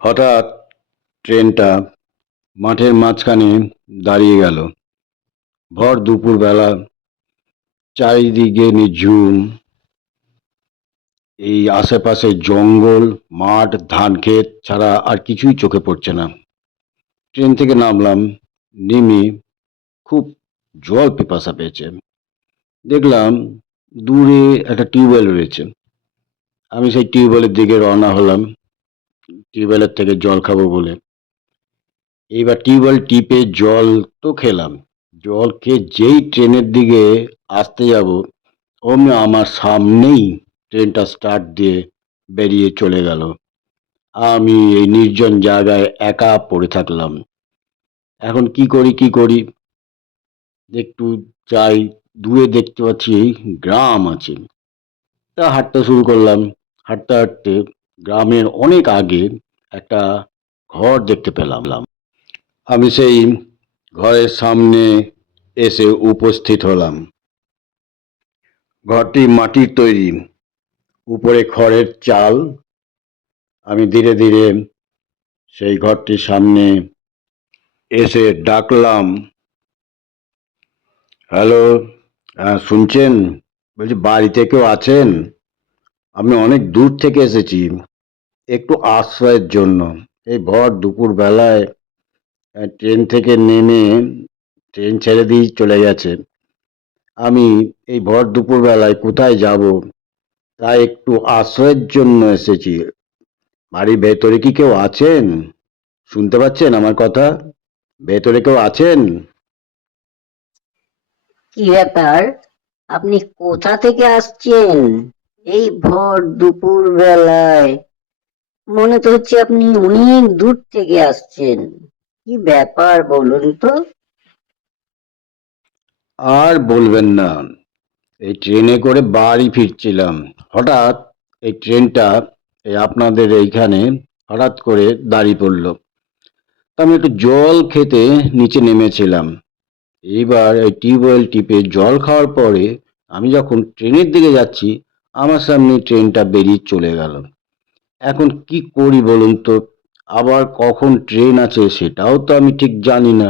হঠাৎ ট্রেনটা মাঠের মাঝখানে দাঁড়িয়ে গেল। ভর দুপুরবেলা, চারিদিকে নিঝুম। এই আশেপাশে জঙ্গল, মাঠ, ধান ক্ষেত ছাড়া আর কিছুই চোখে পড়ছে না। ট্রেন থেকে নামলাম, নেমে খুব জল পিপাসা পেয়েছে। দেখলাম দূরে একটা টিউবওয়েল রয়েছে। আমি সেই টিউবওয়েলের দিকে রওনা হলাম, টিউবওয়েলের থেকে জল খাবো বলে। এইবার টিউবওয়েল টিপে জল তো খেলাম, জল খেয়ে যেই ট্রেনের দিকে আসতে যাব, অমনি আমার সামনেই ট্রেনটা স্টার্ট দিয়ে বেরিয়ে চলে গেল। আমি এই নির্জন জায়গায় একা পড়ে থাকলাম। এখন কি করি, একটু যাই, দূরে দেখতে পাচ্ছি গ্রাম আছে। তা হাঁটতে শুরু করলাম। হাঁটতে হাঁটতে গ্রামের অনেক আগে একটা ঘর দেখতে পেলাম। আমি সেই ঘরের সামনে এসে উপস্থিত হলাম। ঘরটি মাটির তৈরি, উপরে খড়ের চাল। আমি ধীরে ধীরে সেই ঘরটির সামনে এসে ডাকলাম, হ্যালো, হ্যাঁ শুনছেন? বলছি বাড়িতে কেউ আছেন? আমি অনেক দূর থেকে এসেছি একটু আশ্রয়ের জন্য। এই ভর দুপুর বেলায় ট্রেন থেকে নেমে, ট্রেন ছেড়ে দিয়ে চলে গেছে। আমি এই ভর দুপুর বেলায় কোথায় যাব, তাই একটু আশ্রয়ের জন্য এসেছি। বাড়ির ভেতরে কি কেউ আছেন? শুনতে পাচ্ছেন আমার কথা? ভেতরে কেউ আছেন? কি ব্যাপার? আপনি কোথা থেকে আসছেন এই ভর দুপুর বেলায়? মনে তো হচ্ছে আপনি অনেক দূর থেকে আসছেন। কি ব্যাপার বলুন তো? আর বলবেন না, এই ট্রেনে করে বাড়ি ফিরছিলাম। হঠাৎ এই ট্রেনটা আপনাদের এইখানে হঠাৎ করে দাঁড়িয়ে পড়লো। তা আমি একটু জল খেতে নিচে নেমেছিলাম। এইবার এই টিউবওয়েল টিপে জল খাওয়ার পরে আমি যখন ট্রেনের দিকে যাচ্ছি, আমার সামনে ট্রেনটা বেরিয়ে চলে গেল। এখন কি করি বলুন তো? আবার কখন ট্রেন আছে সেটাও তো আমি ঠিক জানি না।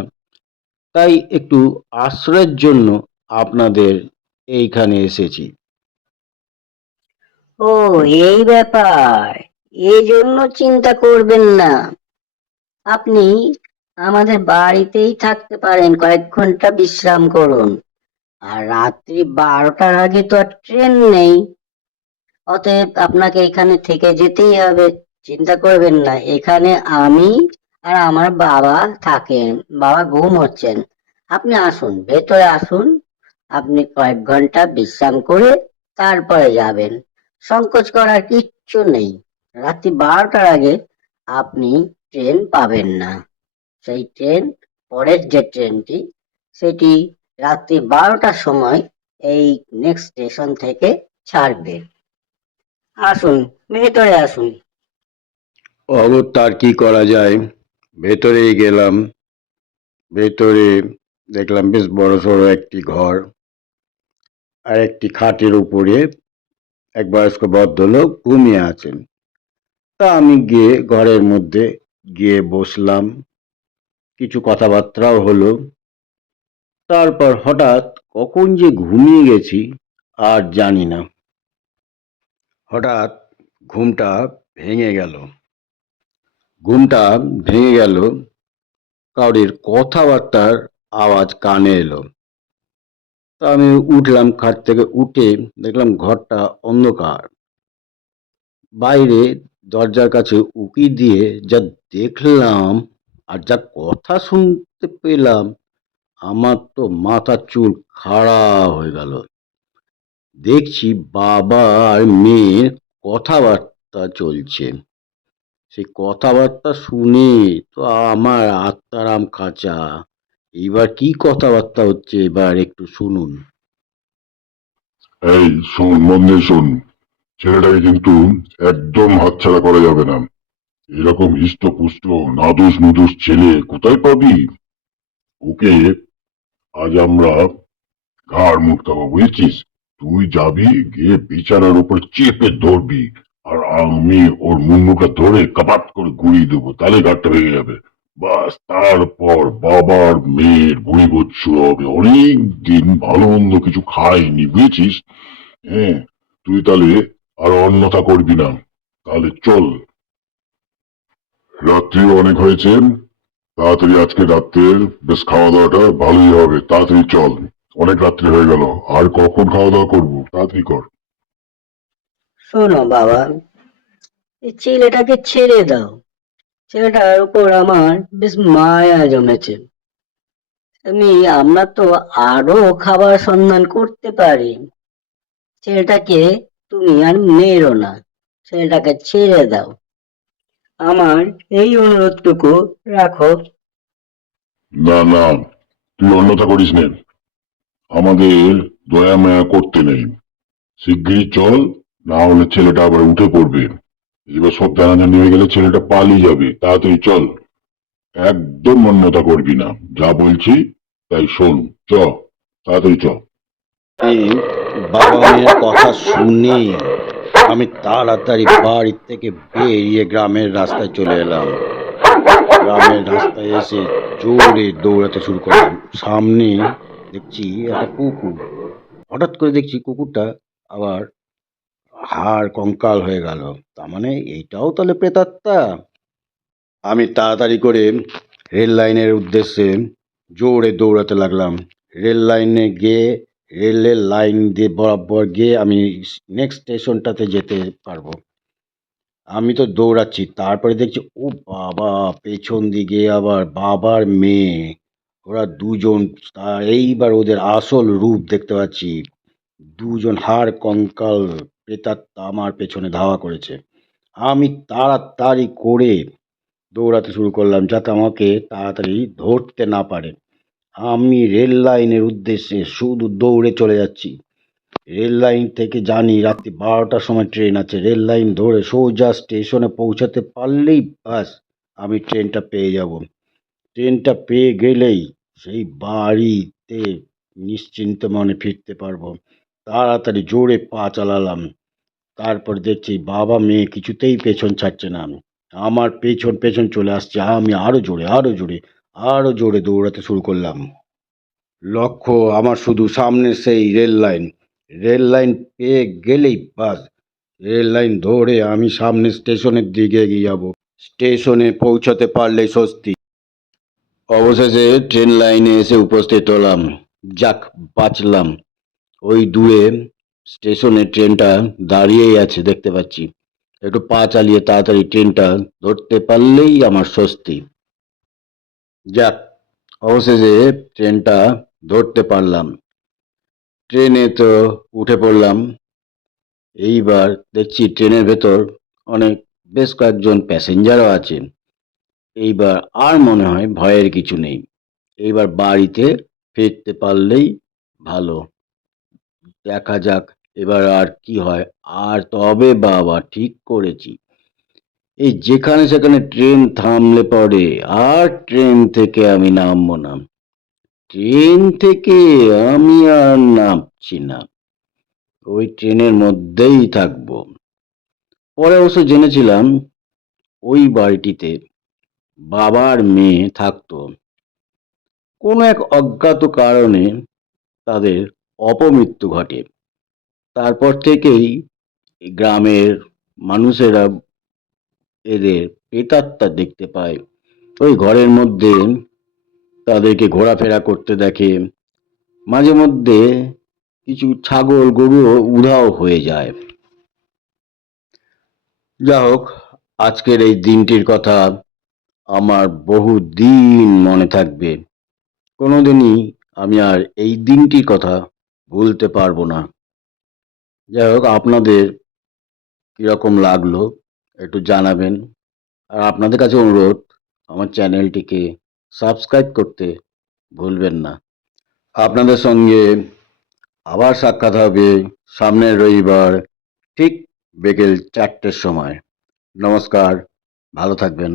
তাই একটু আশ্রয়ের জন্য আপনাদের এইখানে এসেছি। ও, এই ব্যাপার। এই জন্য চিন্তা করবেন না, আপনি আমাদের বাড়িতেই থাকতে পারেন, কয়েক ঘন্টা বিশ্রাম করুন। আর রাত্রি 12টার আগে তো আর ট্রেন নেই, অতএব আপনাকে এখানে থেকে যেতেই হবে। চিন্তা করবেন না, এখানে আমি আর আমার বাবা থাকেন। বাবা ঘুম হচ্ছেন। আপনি আসুন, ভেতরে আসুন। আপনি কয়েক ঘন্টা বিশ্রাম করে তারপরে যাবেন। সংকোচ করার কিচ্ছু নেই। রাত্রি 12টার আগে আপনি ট্রেন পাবেন না। সেই ট্রেন, পরের যে ট্রেনটি, সেটি রাত্রি 12টার সময় এই নেক্সট স্টেশন থেকে ছাড়বে। আসুন, ভেতরে আসুন। অগত্যার কি করা যায়? ভেতরেই গেলাম। ভেতরে দেখলাম বেশ বড়সড় একটি ঘর, আর একটি খাটের উপরে এক বয়স্ক ভদ্রলোক ঘুমিয়ে আছেন। তা আমি গিয়ে ঘরের মধ্যে গিয়ে বসলাম, কিছু কথাবার্তাও হলো। তারপর হঠাৎ কখন যে ঘুমিয়ে গেছি আর জানি না। হঠাৎ ঘুমটা ভেঙে গেল। ঘুমটা ভেঙে গেল কারোর কথাবার্তার আওয়াজ কানে এলো। তা আমি উঠলাম, খাট থেকে উঠে দেখলাম ঘরটা অন্ধকার। বাইরে দরজার কাছে উঁকি দিয়ে যা দেখলাম আর যা কথা শুনতে পেলাম, আমার তো মাথার চুল খাড়া হয়ে গেল। দেখছি বাবা আর মেয়ের কথাবার্তা চলছে। সেই কথাবার্তা শুনে তো আমার আত্মারাম খাঁচা। এইবার কি কথাবার্তা হচ্ছে এবার একটু শুনুন। এই শোন, মন দিয়ে শোন। ছেলেটাকে কিন্তু একদম হাতছাড়া করা যাবে না। এরকম হৃষ্টপুষ্ট নাদুস নুদুস ছেলে কোথায় পাবি? ওকে আজ আমরা ঘাড় মুটকাবো, বুঝেছিস? তুই যাবি, গিয়ে বিছানার উপর চেপে ধরবি, আর আমি ওর মুন্ডুটা ধরে কাপাট করে গুড়িয়ে দেবো, তাহলে ঘাটটা ভেঙে যাবে। বাস, তারপর বাবার মেয়ের বুড়ি গোচ্ছ হবে। অনেক দিন ভালো মন্দ কিছু খাইনি, বুঝেছিস? হ্যাঁ, তুই তাহলে আর অন্যথা করবি না। তাহলে চল, রাত্রি অনেক হয়েছে, তাড়াতাড়ি আজকে রাত্রের বেশ খাওয়া দাওয়াটা ভালোই হবে। তাড়াতাড়ি চল, অনেক রাত্রি হয়ে গেল। আর কখন খাওয়া দাওয়া করবো? তাড়াতাড়ি কর। শোনো বাবা, এই ছেলেটাকে ছেড়ে দাও। ছেলেটার উপর আমার বেশ মায়া জমেছে। আমরা তো আরো খাবার সন্ধান করতে পারি। ছেলেটাকে তুমি আর মেরো না, ছেলেটাকে ছেড়ে দাও। আমার এই অনুরোধটুকু রাখো। না না, তুই অন্যথা করিস নে। আমাদের দয়া মায়া করতে নেই। শিগগিরই চল, না হলে ছেলেটা আবার উঠে পড়বে। এবার সব জানাজানি হয়ে গেলে ছেলেটা পালিয়ে যাবে। তাড়াতাড়ি চল, একদম অন্যথা করবি না। যা বলছি তাই শোন। চ, তাড়াতাড়ি চ। আমি বাবা মেয়ের কথা শুনে আমি তাড়াতাড়ি বাড়ি থেকে বেরিয়ে গ্রামের রাস্তায় চলে এলাম। গ্রামের রাস্তায় এসে জোরে দৌড়াতে শুরু করলাম। সামনে দেখছি একটা কুকুর। হঠাৎ করে দেখছি কুকুরটা আবার হাড় কঙ্কাল হয়ে গেল। তার মানে এইটাও তাহলে প্রেতাত্মা। আমি তাড়াতাড়ি করে রেল লাইনের উদ্দেশ্যে জোরে দৌড়াতে লাগলাম। রেল লাইনে গিয়ে রেলের লাইন দিয়ে বরাবর গিয়ে আমি নেক্সট স্টেশনটাতে যেতে পারবো। আমি তো দৌড়াচ্ছি, তারপরে দেখছি ও বাবা, পেছন দিকে আবার বাবার মেয়ে, ওরা দুজন। এইবার ওদের আসল রূপ দেখতে পাচ্ছি। দুজন হাড় কঙ্কাল প্রেতাত্মা আমার পেছনে ধাওয়া করেছে। আমি তাড়াতাড়ি করে দৌড়াতে শুরু করলাম যাতে আমাকে তাড়াতাড়ি ধরতে না পারে। আমি রেল লাইনের উদ্দেশ্যে শুধু দৌড়ে চলে যাচ্ছি। রেল লাইন থেকে জানি রাত্রি 12টার সময় ট্রেন আছে। রেল লাইন ধরে সোজা স্টেশনে পৌঁছাতে পারলেই ব্যাস আমি ট্রেনটা পেয়ে যাব। ট্রেনটা পেয়ে গেলেই সেই বাড়িতে নিশ্চিন্ত মনে ফিরতে পারবো। তাড়াতাড়ি জোরে পা চালালাম। তারপর দেখছি বাবা মেয়ে কিছুতেই পেছন ছাড়ছে না। আমার পেছন পেছন চলে আসছে। আমি আরো জোরে দৌড়াতে শুরু করলাম। লক্ষ্য আমার শুধু সামনে সেই রেল লাইন। রেল লাইন পেয়ে গেলেই বাস রেল লাইন ধরে আমি সামনে স্টেশনের দিকে এগিয়ে যাব। স্টেশনে পৌঁছাতে পারলেই স্বস্তি। অবশেষে ট্রেন লাইনে এসে উপস্থিত হলাম। যাক, বাঁচলাম। ওই দূরে স্টেশনে ট্রেনটা দাঁড়িয়েই আছে দেখতে পাচ্ছি। একটু পা চালিয়ে তাড়াতাড়ি ট্রেনটা ধরতে পারলেই আমার স্বস্তি। যাক, অবশেষে ট্রেনটা ধরতে পারলাম। ট্রেনে তো উঠে পড়লাম। এইবার দেখছি ট্রেনের ভেতর অনেক বেশ কয়েকজন প্যাসেঞ্জারও আছে। এইবার আর মনে হয় ভয়ের কিছু নেই। এইবার বাড়িতে ফিরতে পারলেই ভালো। দেখা যাক এবার আর কি হয়। আর তবে বাবা ঠিক করেছি, এই যেখানে সেখানে ট্রেন থামলে পরে আর ট্রেন থেকে আমি নামবো না। ট্রেন থেকে আমি আর নামছি না, ওই ট্রেনের মধ্যেই থাকবো। পরে অবশ্য জেনেছিলাম ওই বাড়িটিতে বাবার মেয়ে থাকতো। কোনো এক অজ্ঞাত কারণে তাদের অপমৃত্যু ঘটে। তারপর থেকেই এই গ্রামের মানুষেরা এদের প্রেতাত্মা দেখতে পায়। ওই ঘরের মধ্যে তাদেরকে ঘোরাফেরা করতে দেখে। মাঝে মধ্যে কিছু ছাগল গরুও উধাও হয়ে যায়। যা হোক, আজকের এই দিনটির কথা আমার বহু দিন মনে থাকবে। কোনোদিনই আমি আর এই দিনটির কথা ভুলতে পারবো না। যাই হোক, আপনাদের কিরকম লাগলো একটু জানাবেন। আর আপনাদের কাছে অনুরোধ, আমার চ্যানেলটিকে সাবস্ক্রাইব করতে ভুলবেন না। আপনাদের সঙ্গে আবার সাক্ষাৎ হবে সামনের রবিবার ঠিক বিকেল 4টের সময়। নমস্কার, ভালো থাকবেন।